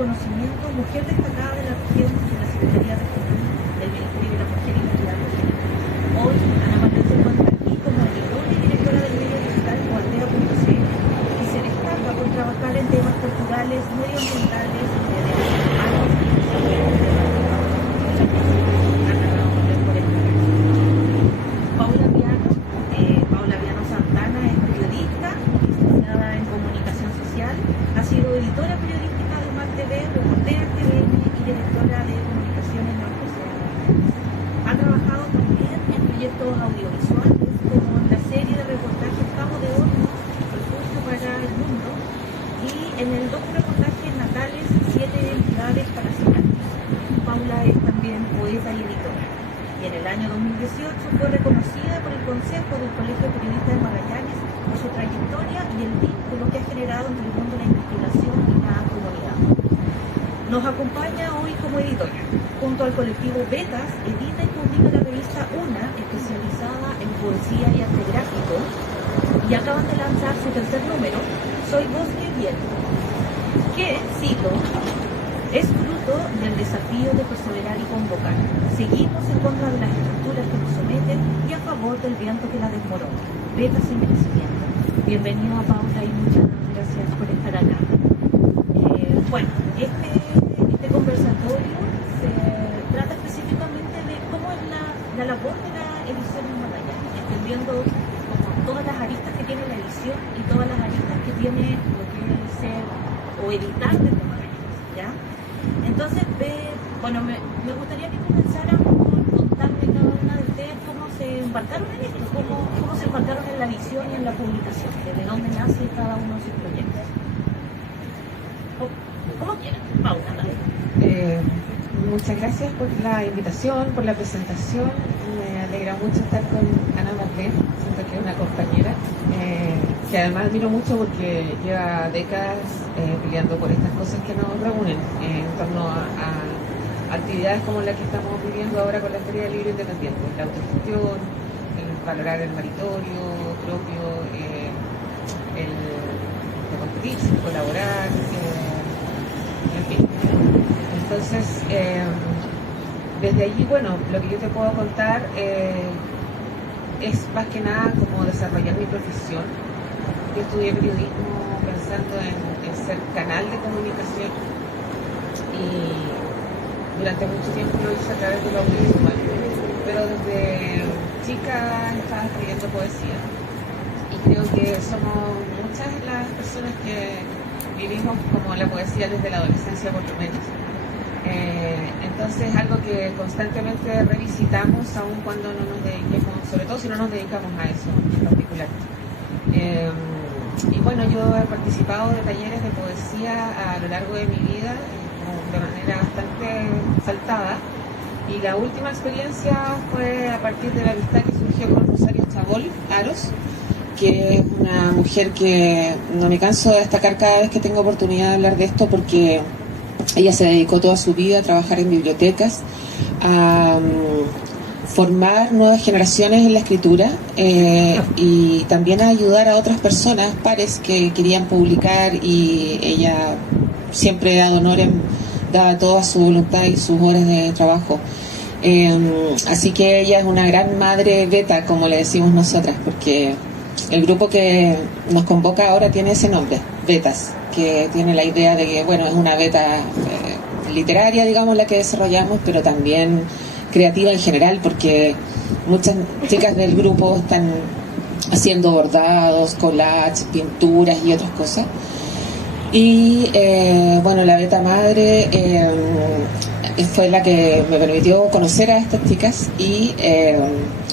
reconocimiento Mujer Destacada de la Región de la Secretaría Regional del Ministerio de la Mujer y la Equidad de Género. Hoy Ana María se encuentra aquí como editora y directora del medio digital Aldea.cl y se destaca por trabajar en temas culturales, medioambientales y de derechos humanos y Paula Viano Santana es periodista, licenciada en comunicación social, ha sido editora periodística de Mar TV, reportera en TVN y directora de comunicaciones en la Universidad de Valparaíso. Ha trabajado también en proyectos audiovisuales como en la serie de reportajes Cabo de Horno, Refugio para el Mundo, y en el docu-reportaje Natales, 7 identidades para citar. Paula es también poeta y editora. Y en el año 2018 fue reconocida por el Consejo del Colegio de Periodistas de Magallanes por su trayectoria y el vínculo que ha generado entre el mundo de la investigación y la comunidad. Nos acompaña hoy como editora. Junto al colectivo Betas, edita y publica la revista Una, especializada en poesía y arte gráfico, y acaban de lanzar su tercer número, Soy Bosque Viento, que, cito, es fruto del desafío de perseverar y convocar. Seguimos en contra de las estructuras que nos someten y a favor del viento que la desmorona. Betas sin merecimiento. Bienvenido a Paula y muchas gracias por estar acá. Bueno, este conversatorio se trata específicamente de cómo es la labor de la edición en Magallanes, entendiendo como todas las aristas que tiene la edición y todas las aristas que tiene lo que es ser o editar desde Magallanes, ¿ya? Entonces, bueno, me gustaría que comenzaran por contarme cada una de ustedes cómo se embarcaron en esto, cómo se embarcaron en la edición y en la publicación, desde dónde nace cada uno de sus proyectos. ¿Cómo quieran? Paula, dale. Muchas gracias por la invitación, por la presentación. Me alegra mucho estar con Ana Marlene, siento que es una compañera que además admiro mucho porque lleva décadas peleando por estas cosas que nos reúnen en torno a actividades como la que estamos viviendo ahora con la Feria del Libro Independiente, la autogestión, el valorar el meritorio propio, el de competirse, colaborar, en fin. Entonces, desde allí, bueno, lo que yo te puedo contar es más que nada como desarrollar mi profesión. Yo estudié periodismo pensando en ser canal de comunicación y durante mucho tiempo lo hice a través de lo audiovisual, pero desde chica estaba escribiendo poesía y creo que somos muchas las personas que vivimos como la poesía desde la adolescencia por lo menos. Entonces algo que constantemente revisitamos aun cuando no nos dediquemos, sobre todo si no nos dedicamos a eso en particular. Y bueno, yo he participado de talleres de poesía a lo largo de mi vida de manera bastante saltada y la última experiencia fue a partir de la amistad que surgió con Rosario Chabol Aros, que es una mujer que no me canso de destacar cada vez que tengo oportunidad de hablar de esto porque ella se dedicó toda su vida a trabajar en bibliotecas, a formar nuevas generaciones en la escritura y también a ayudar a otras personas, pares que querían publicar y ella siempre ad honorem daba toda su voluntad y sus horas de trabajo. Así que ella es una gran madre beta, como le decimos nosotras, porque el grupo que nos convoca ahora tiene ese nombre, Betas, que tiene la idea de que, bueno, es una beta literaria, digamos, la que desarrollamos, pero también creativa en general, porque muchas chicas del grupo están haciendo bordados, collages, pinturas y otras cosas. Y, bueno, la beta madre fue la que me permitió conocer a estas chicas y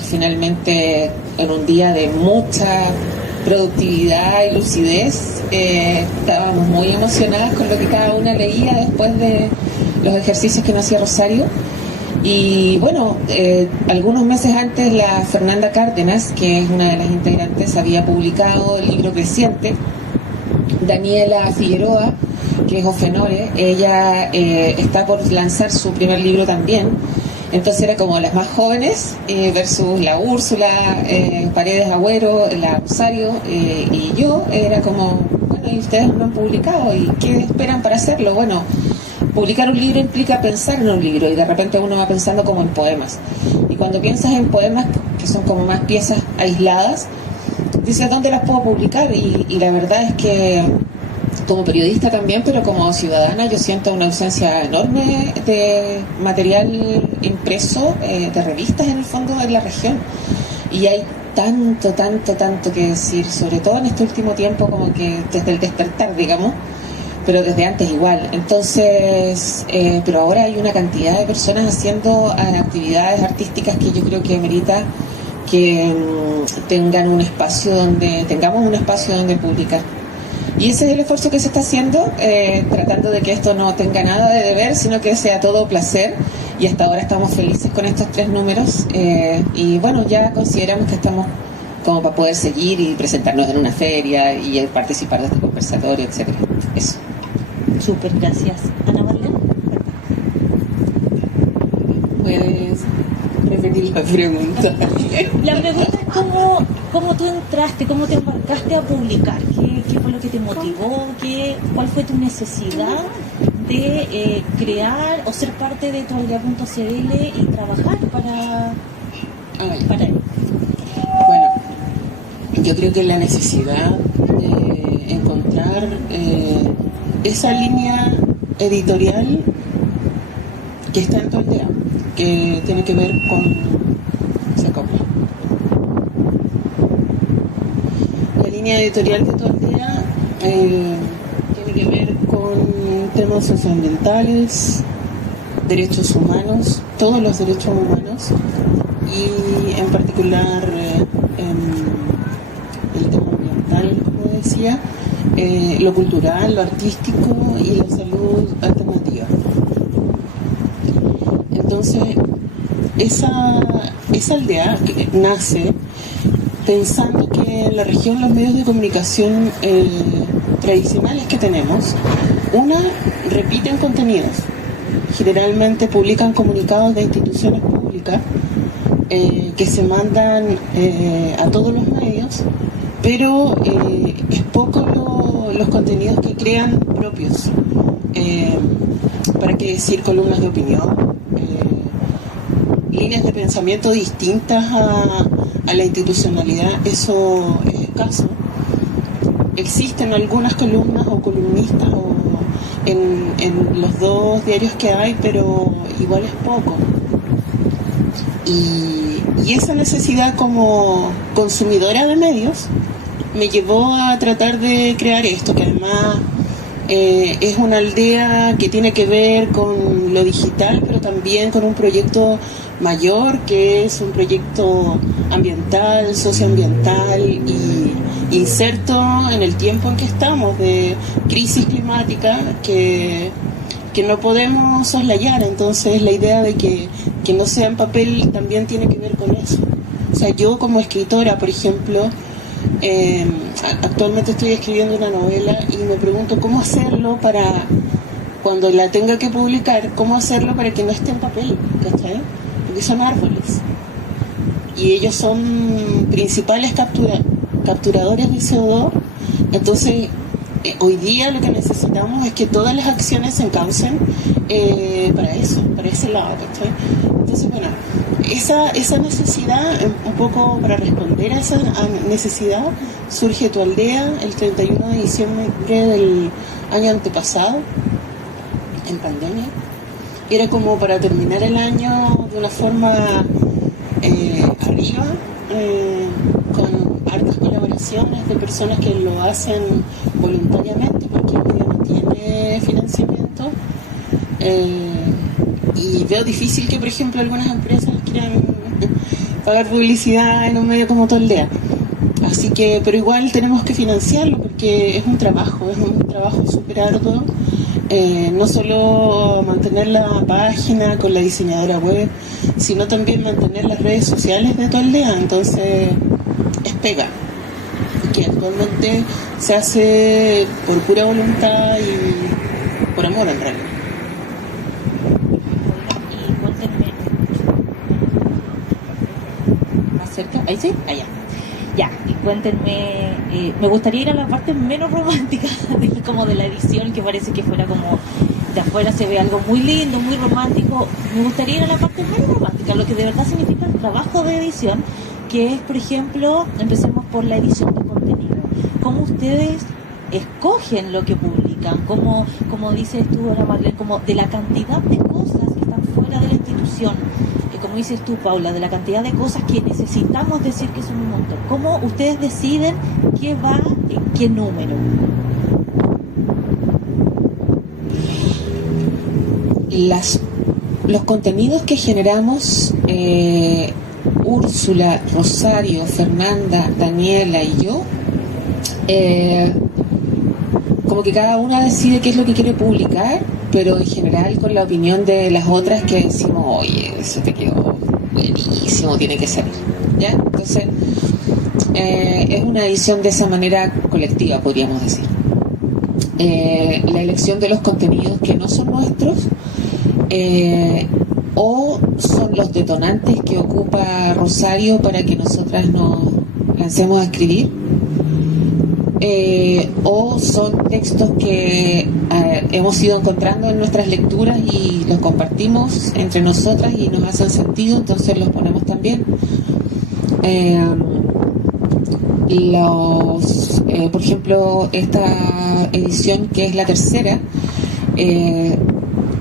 finalmente en un día de mucha productividad y lucidez estábamos muy emocionadas con lo que cada una leía después de los ejercicios que nos hacía Rosario y bueno, algunos meses antes la Fernanda Cárdenas, que es una de las integrantes, había publicado el libro Creciente. Daniela Figueroa, que es Ofenore, ella está por lanzar su primer libro también. Entonces era como las más jóvenes versus la Úrsula, Paredes Agüero, la Rosario y yo. Era como, bueno, y ustedes no han publicado, ¿y qué esperan para hacerlo? Bueno, publicar un libro implica pensar en un libro y de repente uno va pensando como en poemas. Y cuando piensas en poemas, que son como más piezas aisladas, dices, ¿dónde las puedo publicar? Y la verdad es que como periodista también, pero como ciudadana, yo siento una ausencia enorme de material impreso, de revistas en el fondo en la región. Y hay tanto que decir, sobre todo en este último tiempo, como que desde el despertar, digamos, pero desde antes igual. Entonces, pero ahora hay una cantidad de personas haciendo actividades artísticas que yo creo que merita que tengamos un espacio donde publicar. Y ese es el esfuerzo que se está haciendo, tratando de que esto no tenga nada de deber, sino que sea todo placer. Y hasta ahora estamos felices con estos 3 números. Y bueno, ya consideramos que estamos como para poder seguir y presentarnos en una feria y participar de este conversatorio, etcétera. Eso. Súper, gracias. Ana Marlene. Puedes repetir la pregunta. La pregunta es cómo tú entraste, cómo te embarcaste a publicar, qué fue lo que te motivó, cuál fue tu necesidad de crear o ser parte de tualdea.cl y trabajar para él. Bueno, yo creo que la necesidad de encontrar esa línea editorial que está en Tualdea, que tiene que ver con Sacopla. La línea editorial de Tualdea tiene que ver con temas socioambientales, derechos humanos, todos los derechos humanos, y en particular el tema ambiental, como decía, lo cultural, lo artístico y la salud alternativa. Entonces, esa aldea nace pensando que en la región los medios de comunicación tradicionales que tenemos, repiten contenidos, generalmente publican comunicados de instituciones públicas que se mandan a todos los medios, pero es poco los contenidos que crean propios. ¿Para qué decir columnas de opinión? Líneas de pensamiento distintas a la institucionalidad, eso es escaso. Existen algunas columnas o columnistas en los 2 diarios que hay, pero igual es poco. Y esa necesidad como consumidora de medios me llevó a tratar de crear esto, que además es una aldea que tiene que ver con lo digital, pero también con un proyecto mayor, que es un proyecto ambiental, socioambiental y inserto en el tiempo en que estamos, de crisis climática que no podemos soslayar. Entonces la idea de que no sea en papel también tiene que ver con eso. O sea, yo como escritora, por ejemplo, actualmente estoy escribiendo una novela y me pregunto cómo hacerlo para, cuando la tenga que publicar, cómo hacerlo para que no esté en papel, ¿cachai? Porque son árboles y ellos son principales capturadores de CO2. Entonces hoy día lo que necesitamos es que todas las acciones se encaucen para eso, para ese lado, ¿cachai? Entonces, bueno, esa necesidad, un poco para responder a esa necesidad, surge Tualdea el 31 de diciembre del año antepasado, en pandemia. Era como para terminar el año de una forma arriba, con hartas colaboraciones de personas que lo hacen voluntariamente porque no tiene financiamiento. Y veo difícil que, por ejemplo, algunas empresas quieran pagar publicidad en un medio como Tualdea. Así que, pero igual tenemos que financiarlo porque es un trabajo súper arduo. No solo mantener la página con la diseñadora web, sino también mantener las redes sociales de Tualdea. Entonces, es pega. Y que actualmente se hace por pura voluntad y por amor, en realidad. ¿Ahí sí? Allá. Ya, y cuéntenme, me gustaría ir a la parte menos romántica como de la edición, que parece que fuera como desde afuera se ve algo muy lindo, muy romántico. Me gustaría ir a la parte más romántica, lo que de verdad significa el trabajo de edición, que es, por ejemplo, empecemos por la edición de contenido. ¿Cómo ustedes escogen lo que publican? Como dices tú, Ana Marlene, como de la cantidad de cosas que están fuera de la institución, como dices tú, Paula, de la cantidad de cosas que necesitamos decir que son un montón. ¿Cómo ustedes deciden qué va en qué número? Los contenidos que generamos, Úrsula, Rosario, Fernanda, Daniela y yo, como que cada una decide qué es lo que quiere publicar, pero en general con la opinión de las otras, que decimos, oye, eso te quedó buenísimo, tiene que salir, ¿ya? Entonces es una edición de esa manera colectiva, podríamos decir. La elección de los contenidos que no son nuestros, o son los detonantes que ocupa Rosario para que nosotras nos lancemos a escribir, o son textos que hemos ido encontrando en nuestras lecturas y los compartimos entre nosotras y nos hacen sentido, entonces los ponemos también. Por ejemplo, esta edición, que es la tercera,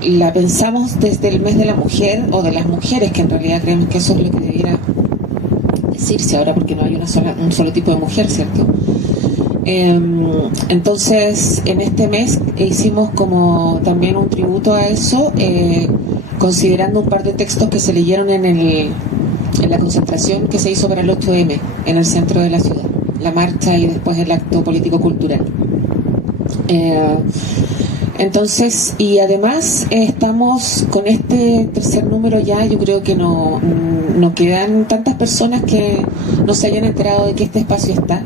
la pensamos desde el mes de la mujer, o de las mujeres, que en realidad creemos que eso es lo que debiera decirse ahora, porque no hay un solo tipo de mujer, ¿cierto? Entonces, en este mes hicimos como también un tributo a eso, considerando un par de textos que se leyeron en la concentración que se hizo para el 8M en el centro de la ciudad, la marcha y después el acto político-cultural. Entonces, y además estamos con este tercer número ya, yo creo que no quedan tantas personas que no se hayan enterado de que este espacio está.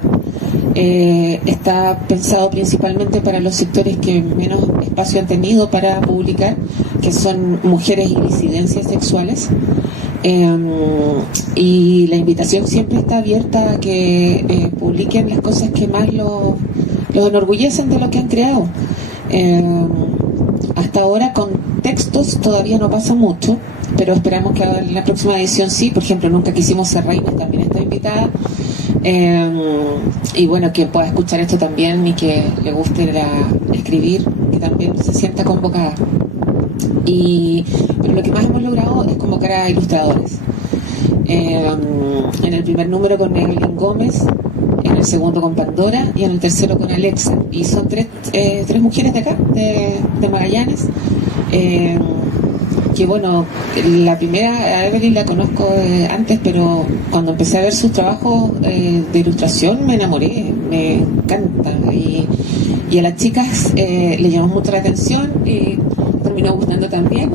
Está pensado principalmente para los sectores que menos espacio han tenido para publicar, que son mujeres y disidencias sexuales. Y la invitación siempre está abierta a que publiquen las cosas que más los enorgullecen de lo que han creado. Hasta ahora con textos todavía no pasa mucho, pero esperamos que en la próxima edición sí. Por ejemplo, Nunca quisimos ser reinas también está invitada, y bueno, que pueda escuchar esto también y que le guste escribir, que también se sienta convocada. Pero lo que más hemos logrado es convocar a ilustradores. En el primer número con Evelyn Gómez, en el segundo con Pandora y en el tercero con Alexa. Y son tres mujeres de acá, de Magallanes, que bueno, la primera, a Evelyn la conozco antes, pero cuando empecé a ver sus trabajos de ilustración me enamoré, me encanta. Y a las chicas le llamó mucho la atención y terminó gustando también.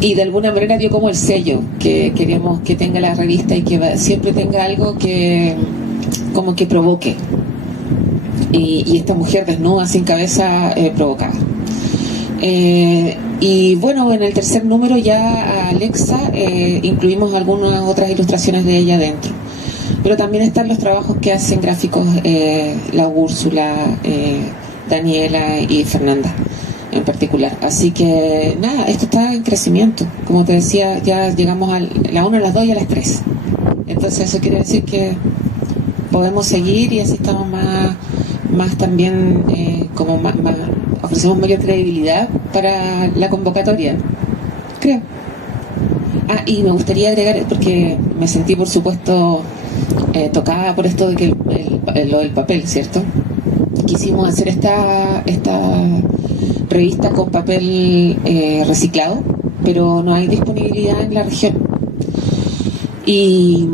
Y de alguna manera dio como el sello que queremos que tenga la revista, y que siempre tenga algo que como que provoque, y esta mujer desnuda, sin cabeza, provocada. Y bueno, en el tercer número ya a Alexa incluimos algunas otras ilustraciones de ella dentro, pero también están los trabajos que hacen gráficos la Úrsula, Daniela y Fernanda en particular. Así que nada, esto está en crecimiento. Como te decía, ya llegamos a la 1, a las 2 y a las 3. Entonces eso quiere decir que podemos seguir, y así estamos más también, como más, ofrecemos mayor credibilidad para la convocatoria, creo. Y me gustaría agregar, porque me sentí por supuesto tocada por esto de que lo del papel, ¿cierto? Quisimos hacer esta revista con papel reciclado, pero no hay disponibilidad en la región, y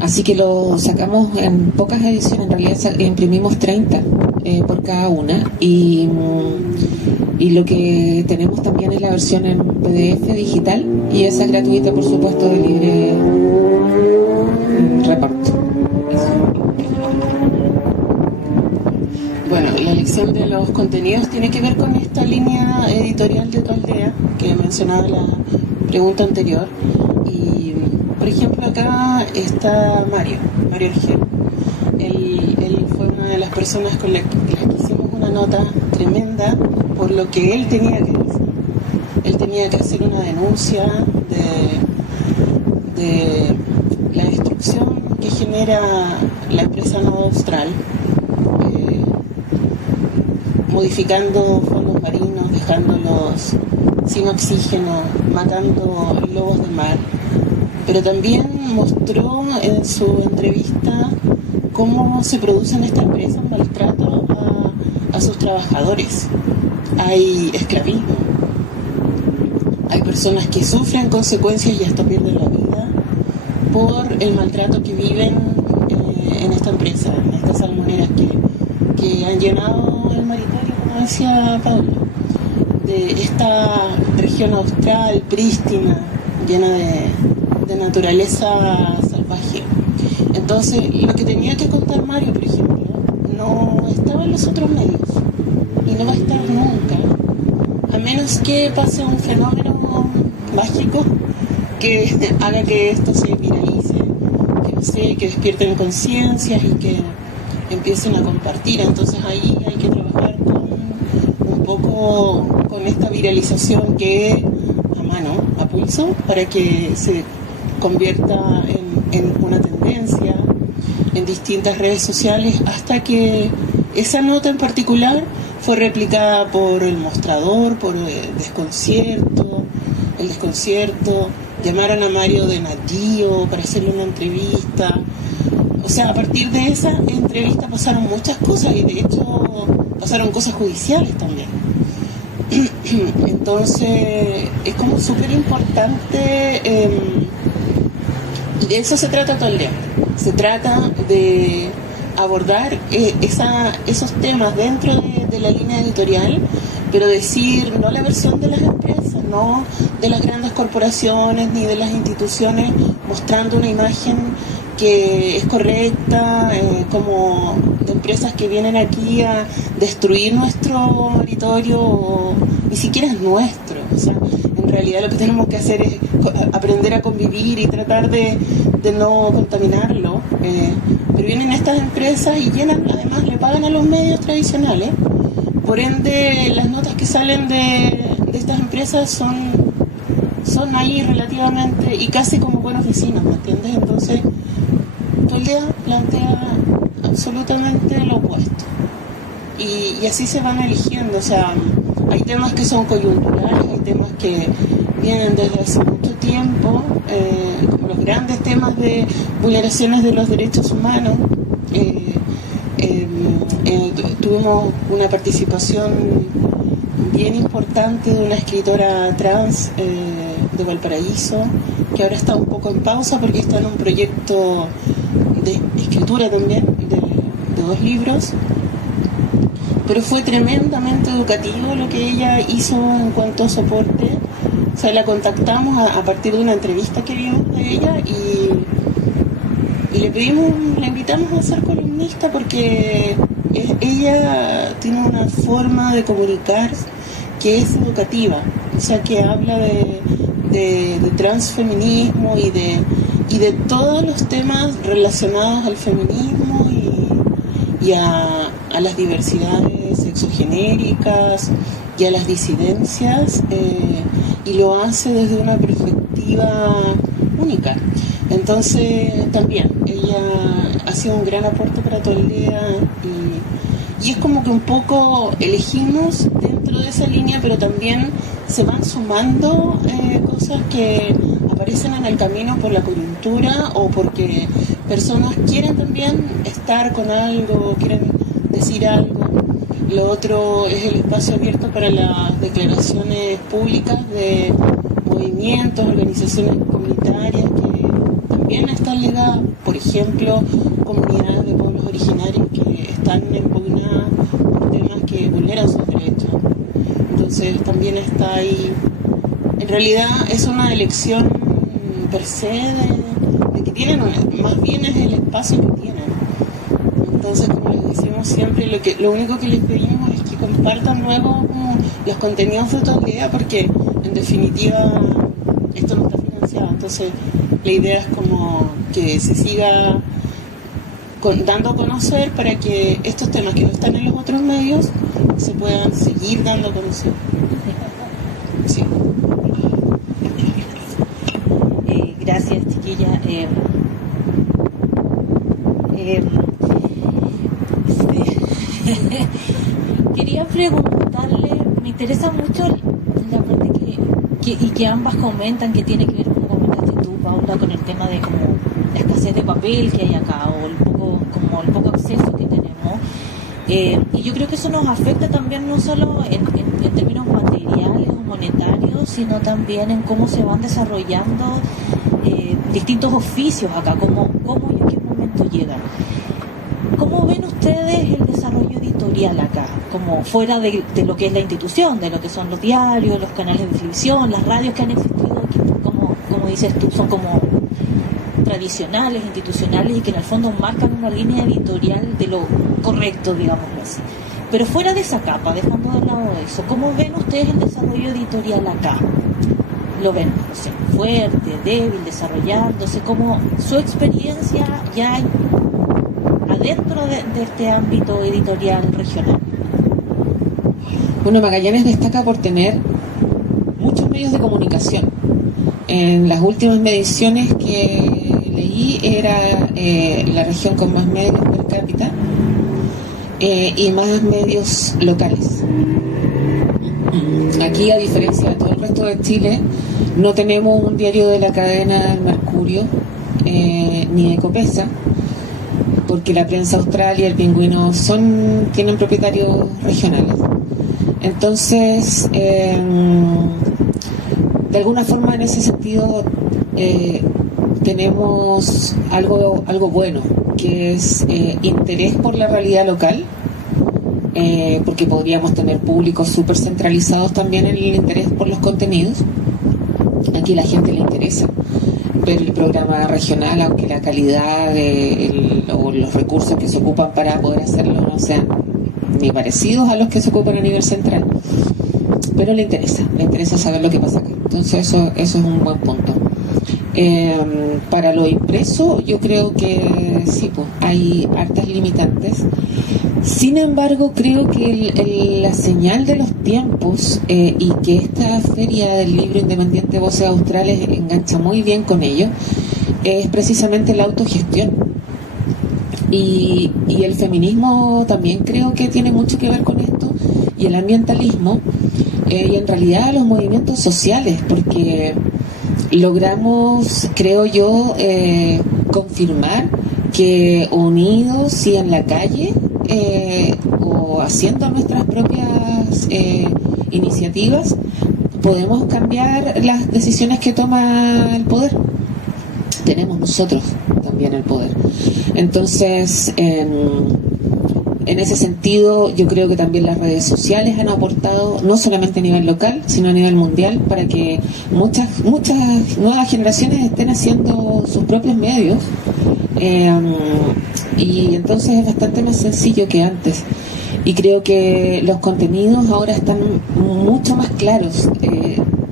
así que lo sacamos en pocas ediciones. En realidad imprimimos 30 por cada una, y lo que tenemos también es la versión en PDF digital, y esa es gratuita, por supuesto, de libre reparto. Bueno, la elección de los contenidos tiene que ver con esta línea editorial de Tu Aldea que mencionaba en la pregunta anterior. Y, por ejemplo, acá está Mario Argel. Él fue una de las personas con las que hicimos una nota tremenda por lo que él tenía que decir. Él tenía que hacer una denuncia de la destrucción que genera la empresa Nova Austral, modificando fondos marinos, dejándolos sin oxígeno, matando lobos de mar. Pero también mostró en su entrevista cómo se produce en esta empresa un maltrato a sus trabajadores. Hay esclavismo, hay personas que sufren consecuencias y hasta pierden la vida por el maltrato que viven en esta empresa, en estas salmoneras que han llenado el maritorio, como decía Pablo, de esta región austral, prístina, llena de naturaleza salvaje. Entonces, lo que tenía que contar Mario, por ejemplo, no estaba en los otros medios y no va a estar nunca, a menos que pase un fenómeno mágico que haga que esto se viralice, que no sé, que despierten conciencias y que empiecen a compartir. Entonces ahí hay que trabajar un poco con esta viralización que a mano, a pulso, para que se convierta en una tendencia en distintas redes sociales, hasta que esa nota en particular fue replicada por El Mostrador, por el desconcierto, llamaron a Mario de Natío para hacerle una entrevista. O sea, a partir de esa entrevista pasaron muchas cosas y de hecho pasaron cosas judiciales también. Entonces es como súper importante, y de eso se trata todo el día. Se trata de abordar esos temas dentro de la línea editorial, pero decir no la versión de las empresas, no de las grandes corporaciones ni de las instituciones, mostrando una imagen que es correcta, como de empresas que vienen aquí a destruir nuestro territorio, o ni siquiera es nuestro. O sea, en realidad lo que tenemos que hacer es aprender a convivir y tratar de no contaminarlo. Pero vienen estas empresas y llenan, además le pagan a los medios tradicionales. Por ende, las notas que salen de estas empresas son ahí relativamente y casi como buenos vecinos, ¿me entiendes? Entonces, todo el día plantea absolutamente lo opuesto. Y así se van eligiendo. O sea, hay temas que son coyunturales, hay temas que vienen desde hace mucho tiempo, como los grandes temas de vulneraciones de los derechos humanos. Tuvimos una participación bien importante de una escritora trans de Valparaíso, que ahora está un poco en pausa porque está en un proyecto de escritura también, de 2 libros, pero fue tremendamente educativo lo que ella hizo en cuanto a soporte. O sea, la contactamos a partir de una entrevista que vimos de ella y la invitamos a ser columnista porque ella tiene una forma de comunicar que es educativa, o sea, que habla de transfeminismo y de todos los temas relacionados al feminismo y a las diversidades sexogenéricas y a las disidencias, y lo hace desde una perspectiva única. Entonces también ella ha sido un gran aporte para todo el día y es como que un poco elegimos dentro de esa línea, pero también se van sumando cosas que aparecen en el camino por la coyuntura o porque personas quieren también estar con algo, quieren decir algo. Lo otro es el espacio abierto para las declaraciones públicas de movimientos, organizaciones comunitarias que también están ligadas, por ejemplo, comunidades de pueblos originarios que están impugnadas por temas que vulneran sus derechos. Entonces también está ahí. En realidad es una elección per se de que tienen, más bien es el espacio que tienen. Entonces, como les decimos siempre, lo único que les pedimos es que compartan luego los contenidos de todo el día, porque en definitiva esto no está financiado. Entonces la idea es como que se siga dando a conocer para que estos temas que no están en los otros medios se puedan seguir dando a conocer. Sí. Gracias, chiquilla. Quería preguntarle, me interesa mucho la parte que ambas comentan, que tiene que ver, como comentaste tú, Paula, con el tema de como la escasez de papel que hay acá, o el poco acceso que tenemos. Y yo creo que eso nos afecta también, no solo en términos materiales o monetarios, sino también en cómo se van desarrollando distintos oficios acá, cómo y en qué momento llegan. ¿Cómo ven ustedes el desarrollo editorial acá? Como fuera de lo que es la institución, de lo que son los diarios, los canales de televisión, las radios que han existido, que como dices tú, son como tradicionales, institucionales, y que en el fondo marcan una línea editorial de lo correcto, digámoslo así. Pero fuera de esa capa, dejando de lado eso, ¿cómo ven ustedes el desarrollo editorial acá? ¿Lo ven, no sé, fuerte, débil, desarrollándose? ¿Cómo su experiencia ya adentro de este ámbito editorial regional? Bueno, Magallanes destaca por tener muchos medios de comunicación. En las últimas mediciones que leí era la región con más medios per cápita y más medios locales. Aquí, a diferencia de todo el resto de Chile, no tenemos un diario de la cadena Mercurio ni Ecopesa, porque la Prensa Austral y el Pingüino tienen propietarios regionales. Entonces, de alguna forma, en ese sentido, tenemos algo bueno, que es interés por la realidad local, porque podríamos tener públicos súper centralizados también en el interés por los contenidos. Aquí a la gente le interesa ver el programa regional, aunque la calidad o los recursos que se ocupan para poder hacerlo no sean ni parecidos a los que se ocupan a nivel central, pero le interesa saber lo que pasa acá. Entonces eso es un buen punto. Para lo impreso, yo creo que sí, pues hay hartas limitantes. Sin embargo, creo que la señal de los tiempos y que esta feria del libro independiente Voces Australes engancha muy bien con ello, es precisamente la autogestión. Y el feminismo también creo que tiene mucho que ver con esto, y el ambientalismo, y en realidad los movimientos sociales, porque logramos, creo yo, confirmar que unidos y en la calle, o haciendo nuestras propias iniciativas, podemos cambiar las decisiones que toma el poder. Tenemos nosotros también el poder. Entonces, en ese sentido, yo creo que también las redes sociales han aportado, no solamente a nivel local, sino a nivel mundial, para que muchas nuevas generaciones estén haciendo sus propios medios. Y entonces es bastante más sencillo que antes. Y creo que los contenidos ahora están mucho más claros,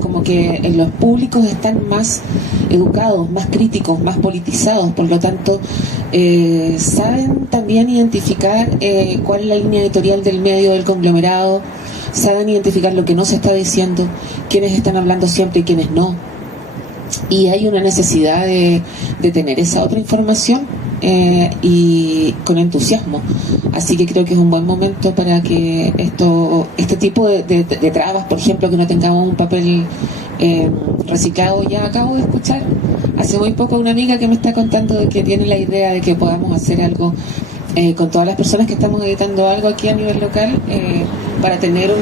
como que los públicos están más educados, más críticos, más politizados, por lo tanto saben también identificar cuál es la línea editorial del medio, del conglomerado, saben identificar lo que no se está diciendo, quiénes están hablando siempre y quiénes no. Y hay una necesidad de tener esa otra información y con entusiasmo. Así que creo que es un buen momento para que este tipo de trabas, por ejemplo, que no tengamos un papel reciclado. Ya acabo de escuchar hace muy poco a una amiga que me está contando de que tiene la idea de que podamos hacer algo con todas las personas que estamos editando algo aquí a nivel local, para tener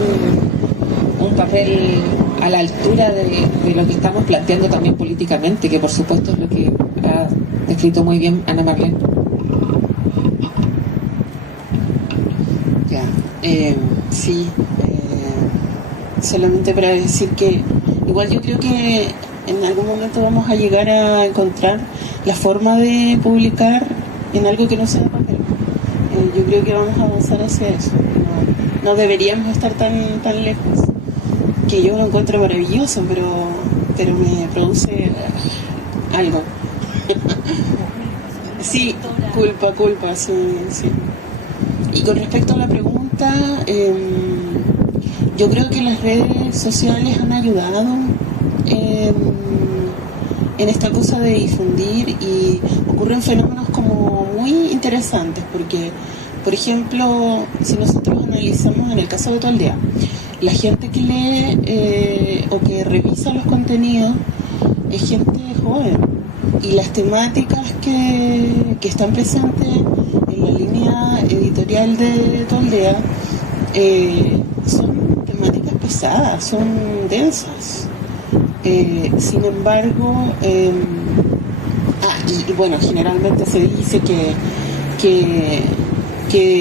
un papel a la altura de lo que estamos planteando también políticamente, que por supuesto es lo que ha descrito muy bien Ana Marlene. Ya, sí, solamente para decir que igual yo creo que en algún momento vamos a llegar a encontrar la forma de publicar en algo que no sea papel. Yo creo que vamos a avanzar hacia eso. No deberíamos estar tan lejos, que yo lo encuentro maravilloso, pero me produce algo. Sí, culpa, sí. Y con respecto a la pregunta, yo creo que las redes sociales han ayudado en esta cosa de difundir, y ocurren fenómenos como muy interesantes, porque, por ejemplo, si nosotros analizamos en el caso de Toaldea, la gente que lee o que revisa los contenidos es gente joven, y las temáticas que están presentes en la línea editorial de Toaldea son temáticas pesadas, son densas. Sin embargo, y bueno, generalmente se dice que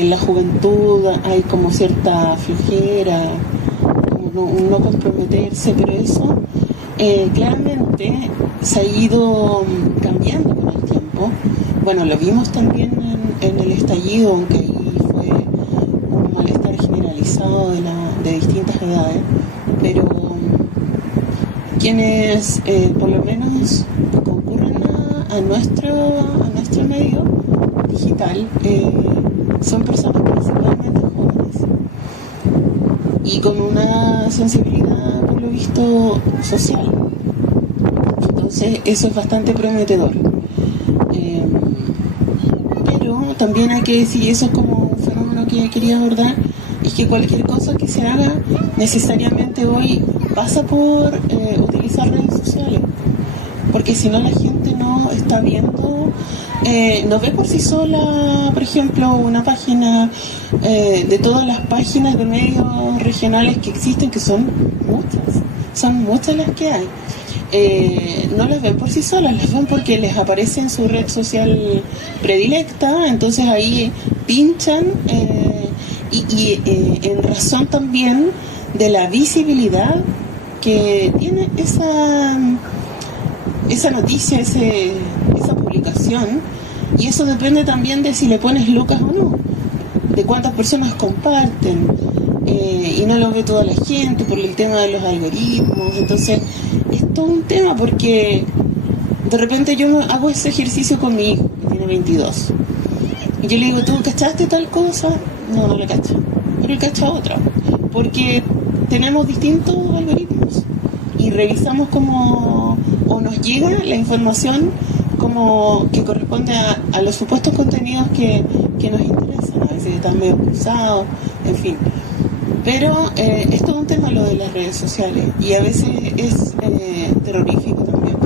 en la juventud hay como cierta flojera, como no comprometerse, pero eso claramente se ha ido cambiando con el tiempo. Bueno, lo vimos también en el estallido, aunque ahí fue un malestar generalizado de distintas edades, pero quienes por lo menos concurren a nuestro medio digital son personas principalmente jóvenes y con una sensibilidad, por lo visto, social. Entonces eso es bastante prometedor, pero también hay que decir, y eso es como un fenómeno que quería abordar, es que cualquier cosa que se haga necesariamente hoy pasa por utilizar redes sociales, porque si no la gente no está viendo, no ve por sí sola, por ejemplo, una página de todas las páginas de medios regionales que existen, que son muchas las que hay. No las ven por sí solas, las ven porque les aparece en su red social predilecta, entonces ahí pinchan y en razón también de la visibilidad que tiene esa noticia, esa publicación, y eso depende también de si le pones lucas o no, de cuántas personas comparten, y no lo ve toda la gente por el tema de los algoritmos. Entonces es todo un tema, porque de repente yo hago ese ejercicio con mi hijo, que tiene 22, y yo le digo, ¿tú cachaste tal cosa? No la cacha, pero él cacha otra, porque tenemos distintos algoritmos y revisamos como, o nos llega la información como que corresponde a los supuestos contenidos que nos interesan. A veces están medio cruzados, en fin. Pero es todo un tema lo de las redes sociales, y a veces es terrorífico también,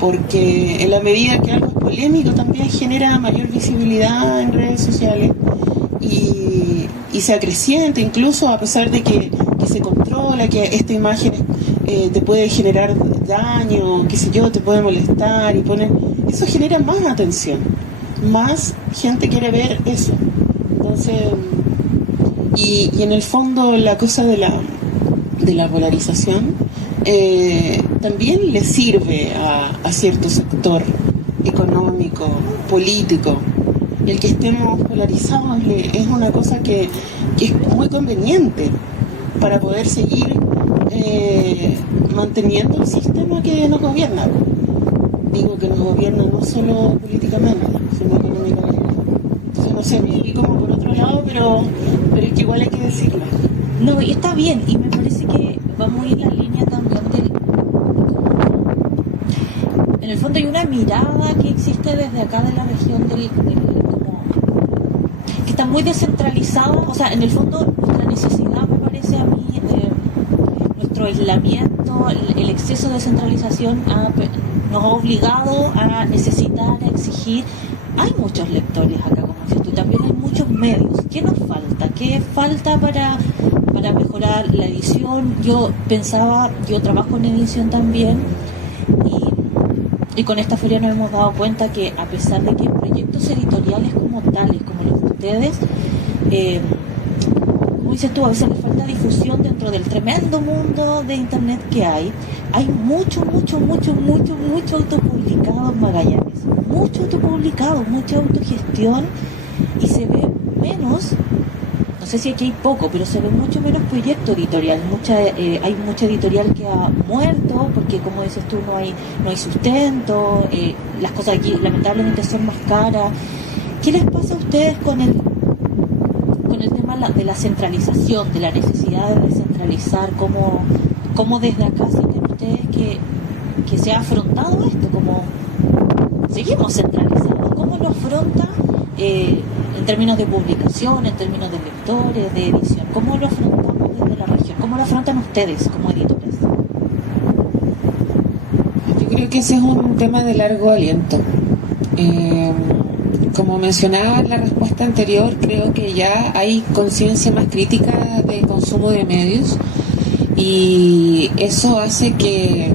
porque en la medida que algo es polémico también genera mayor visibilidad en redes sociales y se acrecienta, incluso a pesar de que se controla, que esta imagen te puede generar daño, qué sé yo, te puede molestar, y eso genera más atención, más gente quiere ver eso. Entonces, y en el fondo la cosa de la polarización también le sirve a cierto sector económico, político. El que estemos polarizados es una cosa que es muy conveniente para poder seguir manteniendo el sistema que nos gobierna. Digo que nos gobierna no solo políticamente, sino económicamente. Entonces, no sé, me fui como por otro lado, pero es que igual hay que decirlo. No, y está bien, y me parece que va muy en la línea también en el fondo hay una mirada que existe desde acá de la región que está muy descentralizada. O sea, en el fondo nuestra necesidad, me parece a mí, nuestro aislamiento, el exceso de centralización nos ha obligado a necesitar, a exigir. Hay muchos lectores acá, como dices tú, también hay muchos medios. ¿Qué nos falta? ¿Qué falta para mejorar la edición? Yo trabajo en edición también, y con esta feria nos hemos dado cuenta que, a pesar de que proyectos editoriales como tales, como los de ustedes, como dices tú, a veces les falta difusión dentro del tremendo mundo de internet que hay mucho autopublicado en Magallanes, mucho autopublicado, mucha autogestión, y se ve menos, no sé si aquí hay poco, pero se ve mucho menos proyecto editorial. Hay mucha editorial que ha muerto porque, como dices tú, no hay sustento, las cosas aquí lamentablemente son más caras. ¿Qué les pasa a ustedes con el tema de la centralización, de la necesidad de descentralizar, cómo desde acá sienten ustedes que se ha afrontado esto, como seguimos centralizados, cómo lo afronta en términos de publicación, en términos de lectores, de edición, cómo lo afrontamos desde la región, cómo lo afrontan ustedes como editores. Yo creo que ese es un tema de largo aliento. Como mencionaba en la respuesta anterior, creo que ya hay conciencia más crítica de consumo de medios y eso hace que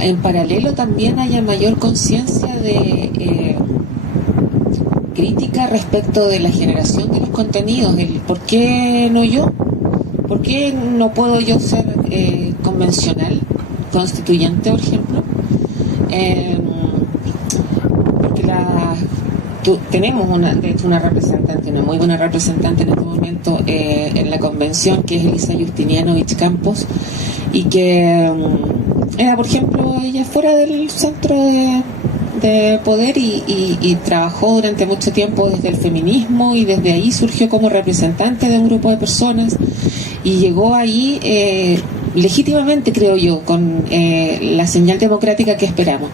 en paralelo también haya mayor conciencia de crítica respecto de la generación de los contenidos, el por qué no yo, por qué no puedo yo ser convencional, constituyente, por ejemplo. Porque tenemos una representante, una muy buena representante en este momento en la convención, que es Elisa Justinianovich Campos, y que era, por ejemplo, ella fuera del centro de poder y trabajó durante mucho tiempo desde el feminismo y desde ahí surgió como representante de un grupo de personas y llegó ahí legítimamente, creo yo, con la señal democrática que esperamos.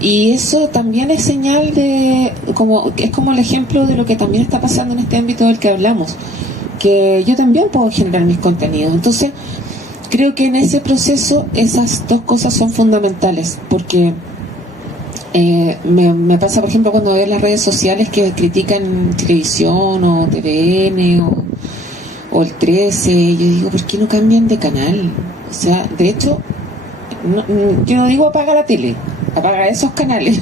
Y eso también es señal es como el ejemplo de lo que también está pasando en este ámbito del que hablamos, que yo también puedo generar mis contenidos. Entonces, creo que en ese proceso esas dos cosas son fundamentales, porque me pasa, por ejemplo, cuando veo las redes sociales que critican televisión o TVN o el 13, yo digo, ¿por qué no cambian de canal? O sea, de hecho, yo no digo apaga la tele, apaga esos canales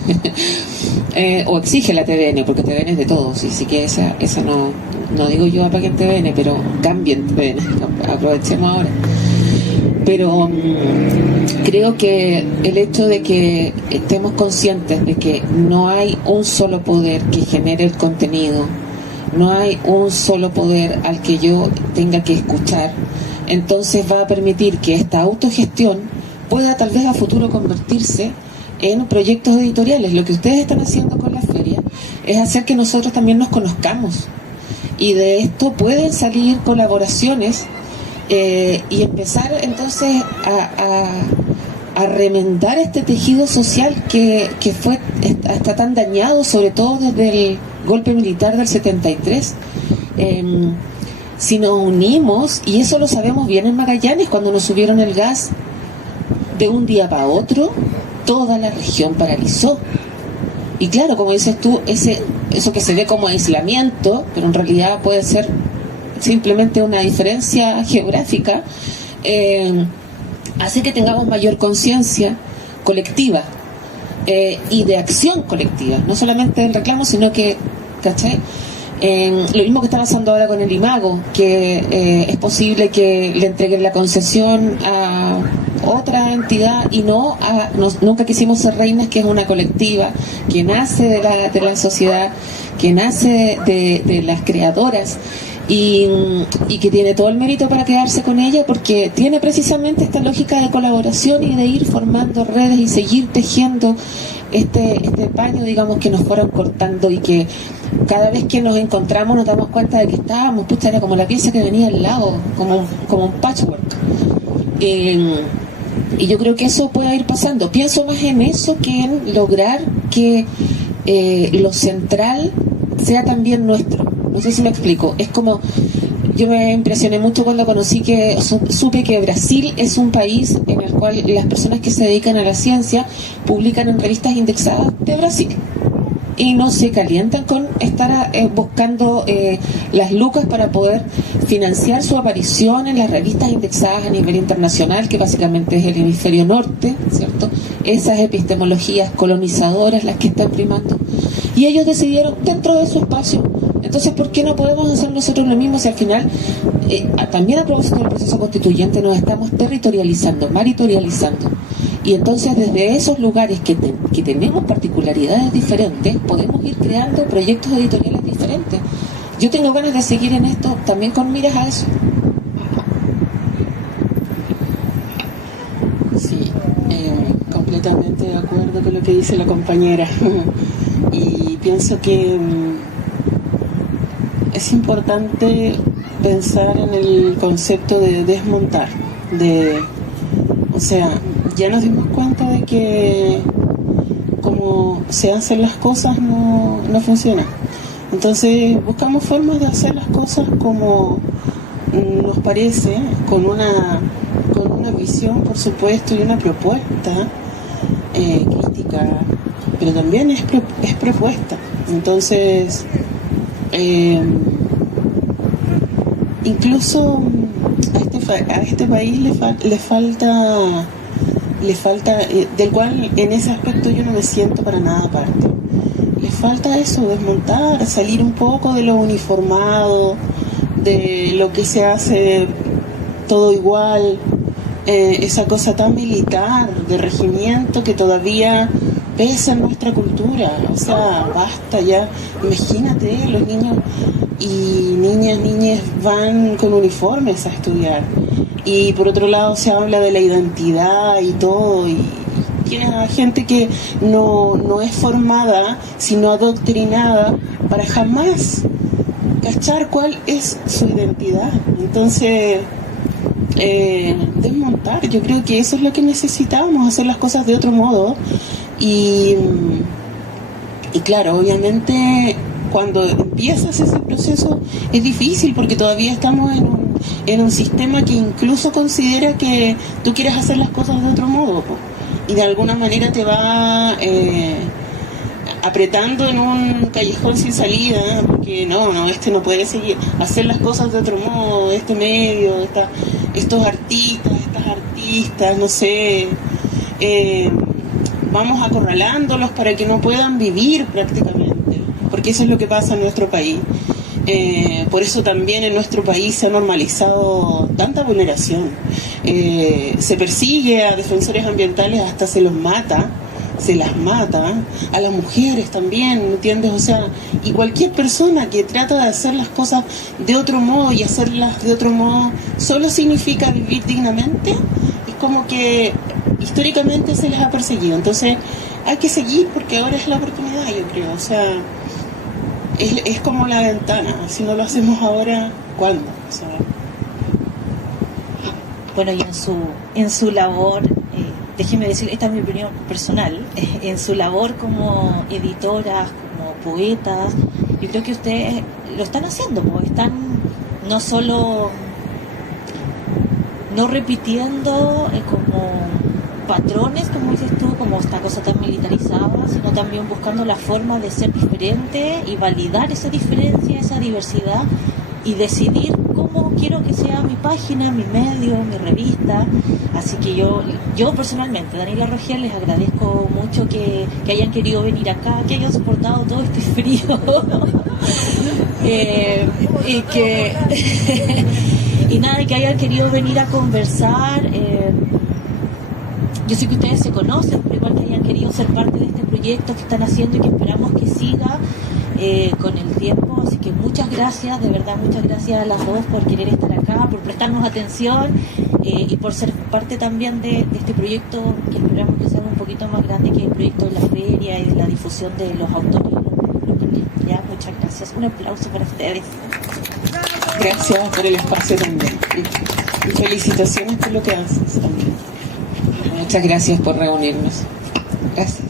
o exige la TVN, porque TVN es de todos, así que esa no digo yo apaguen TVN, pero cambien TVN, aprovechemos ahora. Pero creo que el hecho de que estemos conscientes de que no hay un solo poder que genere el contenido, no hay un solo poder al que yo tenga que escuchar, entonces va a permitir que esta autogestión pueda tal vez a futuro convertirse en proyectos editoriales. Lo que ustedes están haciendo con la feria es hacer que nosotros también nos conozcamos, y de esto pueden salir colaboraciones y empezar entonces a remendar este tejido social que está tan dañado, sobre todo desde el golpe militar del 73. Si nos unimos, y eso lo sabemos bien en Magallanes, cuando nos subieron el gas de un día para otro, toda la región paralizó. Y claro, como dices tú, eso que se ve como aislamiento, pero en realidad puede ser simplemente una diferencia geográfica, hace que tengamos mayor conciencia colectiva y de acción colectiva, no solamente del reclamo, sino que, ¿cachai? Lo mismo que está pasando ahora con el Imago, que es posible que le entreguen la concesión a otra entidad y nunca quisimos ser reinas, que es una colectiva que nace de la sociedad, que nace de las creadoras y que tiene todo el mérito para quedarse con ella, porque tiene precisamente esta lógica de colaboración y de ir formando redes y seguir tejiendo este paño, digamos, que nos fueron cortando, y que cada vez que nos encontramos nos damos cuenta de que estábamos, era como la pieza que venía al lado, como un patchwork. Y yo creo que eso puede ir pasando. Pienso más en eso que en lograr que lo central sea también nuestro. No sé si me explico. Es como, yo me impresioné mucho cuando supe que Brasil es un país en el cual las personas que se dedican a la ciencia publican en revistas indexadas de Brasil y no se calientan con estar buscando las lucas para poder financiar su aparición en las revistas indexadas a nivel internacional, que básicamente es el hemisferio norte, ¿cierto? Esas epistemologías colonizadoras las que están primando, y ellos decidieron dentro de su espacio. Entonces, ¿por qué no podemos hacer nosotros lo mismo si al final, también a propósito del proceso constituyente, nos estamos territorializando, maritorializando? Y entonces desde esos lugares que tenemos particularidades diferentes, podemos ir creando proyectos editoriales diferentes. Yo tengo ganas de seguir en esto también con miras a eso. Sí, completamente de acuerdo con lo que dice la compañera. Y pienso que es importante pensar en el concepto de desmontar, o sea, ya nos dimos cuenta de que como se hacen las cosas no funciona. Entonces buscamos formas de hacer las cosas como nos parece, con una visión, por supuesto, y una propuesta crítica, pero también es propuesta. Entonces, incluso a este país le falta, del cual en ese aspecto yo no me siento para nada parte. Le falta eso, desmontar, salir un poco de lo uniformado, de lo que se hace todo igual, esa cosa tan militar de regimiento que todavía pesa en nuestra cultura. O sea, basta ya. Imagínate, los niños y niñas van con uniformes a estudiar, y por otro lado se habla de la identidad y todo, y tiene a gente que no es formada sino adoctrinada para jamás cachar cuál es su identidad. Entonces, desmontar, yo creo que eso es lo que necesitamos, hacer las cosas de otro modo. Y claro, obviamente cuando empiezas ese proceso es difícil, porque todavía estamos en un sistema que incluso considera que tú quieres hacer las cosas de otro modo, y de alguna manera te va apretando en un callejón sin salida, porque no, este no puede seguir, hacer las cosas de otro modo, este medio, estos artistas, estas artistas, no sé, vamos acorralándolos para que no puedan vivir prácticamente, porque eso es lo que pasa en nuestro país. Por eso también en nuestro país se ha normalizado tanta vulneración. Se persigue a defensores ambientales, hasta se las mata, a las mujeres también, ¿entiendes? O sea, y cualquier persona que trata de hacer las cosas de otro modo, y hacerlas de otro modo solo significa vivir dignamente, es como que históricamente se les ha perseguido. Entonces hay que seguir, porque ahora es la oportunidad, yo creo. O sea, es como la ventana. Si no lo hacemos ahora, ¿cuándo? O sea, bueno, y en su labor, déjeme decir, esta es mi opinión personal, en su labor como editoras, como poetas, yo creo que ustedes lo están haciendo, porque están no solo no repitiendo como patrones, como dices tú, como esta cosa tan militarizada, sino también buscando la forma de ser diferente y validar esa diferencia, esa diversidad, y decidir cómo quiero que sea mi página, mi medio, mi revista. Así que yo personalmente, Daniela Rogel, les agradezco mucho que hayan querido venir acá, que hayan soportado todo este frío y que y nada, y que hayan querido venir a conversar. Yo sé que ustedes se conocen, pero igual que hayan querido ser parte de este proyecto que están haciendo y que esperamos que siga con el tiempo. Así que muchas gracias, de verdad, muchas gracias a las dos por querer estar acá, por prestarnos atención y por ser parte también de este proyecto, que esperamos que sea un poquito más grande que el proyecto de la feria y de la difusión de los autores. Ya, muchas gracias. Un aplauso para ustedes. gracias por el espacio también. Y felicitaciones por lo que haces también. Muchas gracias por reunirnos. Gracias.